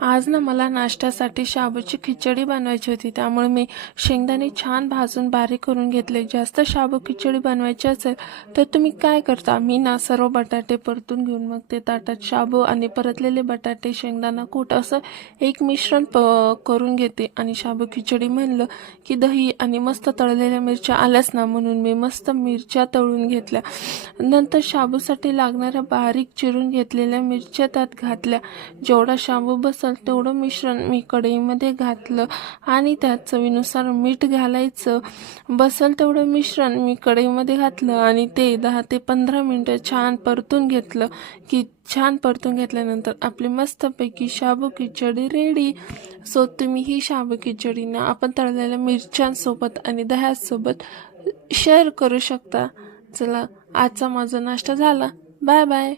आज ना मला नाश्त्यासाठी शाबूची खिचडी बनवायची होती, त्यामुळे मी शेंगदाणे छान भाजून बारीक करून घेतले. जास्त शाबू खिचडी बनवायची असेल तर तुम्ही काय करता, मी ना सर्व बटाटे परतून घेऊन मग ते ताटात शाबू आणि परतलेले बटाटे, शेंगदाणा कूट असं एक मिश्रण करून घेते. आणि शाबू खिचडी म्हणलं की दही आणि मस्त तळलेल्या मिरच्या आल्याच ना, म्हणून मी मस्त मिरच्या तळून घेतल्या. नंतर शाबूसाठी लागणाऱ्या बारीक चिरून घेतलेल्या मिरच्या त्यात घातल्या. जेवढा शाबू बसल तेवढं मिश्रण मी कढईमध्ये घातलं आणि त्यात चवीनुसार मीठ घालायचं. बसल तेवढं मिश्रण मी कढईमध्ये घातलं आणि ते 10 ते 15 मिनिटं छान परतून घेतलं. छान परतून घेतल्यानंतर आपली मस्तपैकी शाबू खिचडी रेडी. सो तुम्ही ही शाबू खिचडी ना आपण तळलेल्या मिरच्यांसोबत आणि दह्यासोबत शेअर करू शकता. चला, आजचा माझा नाश्ता झाला. Bye bye.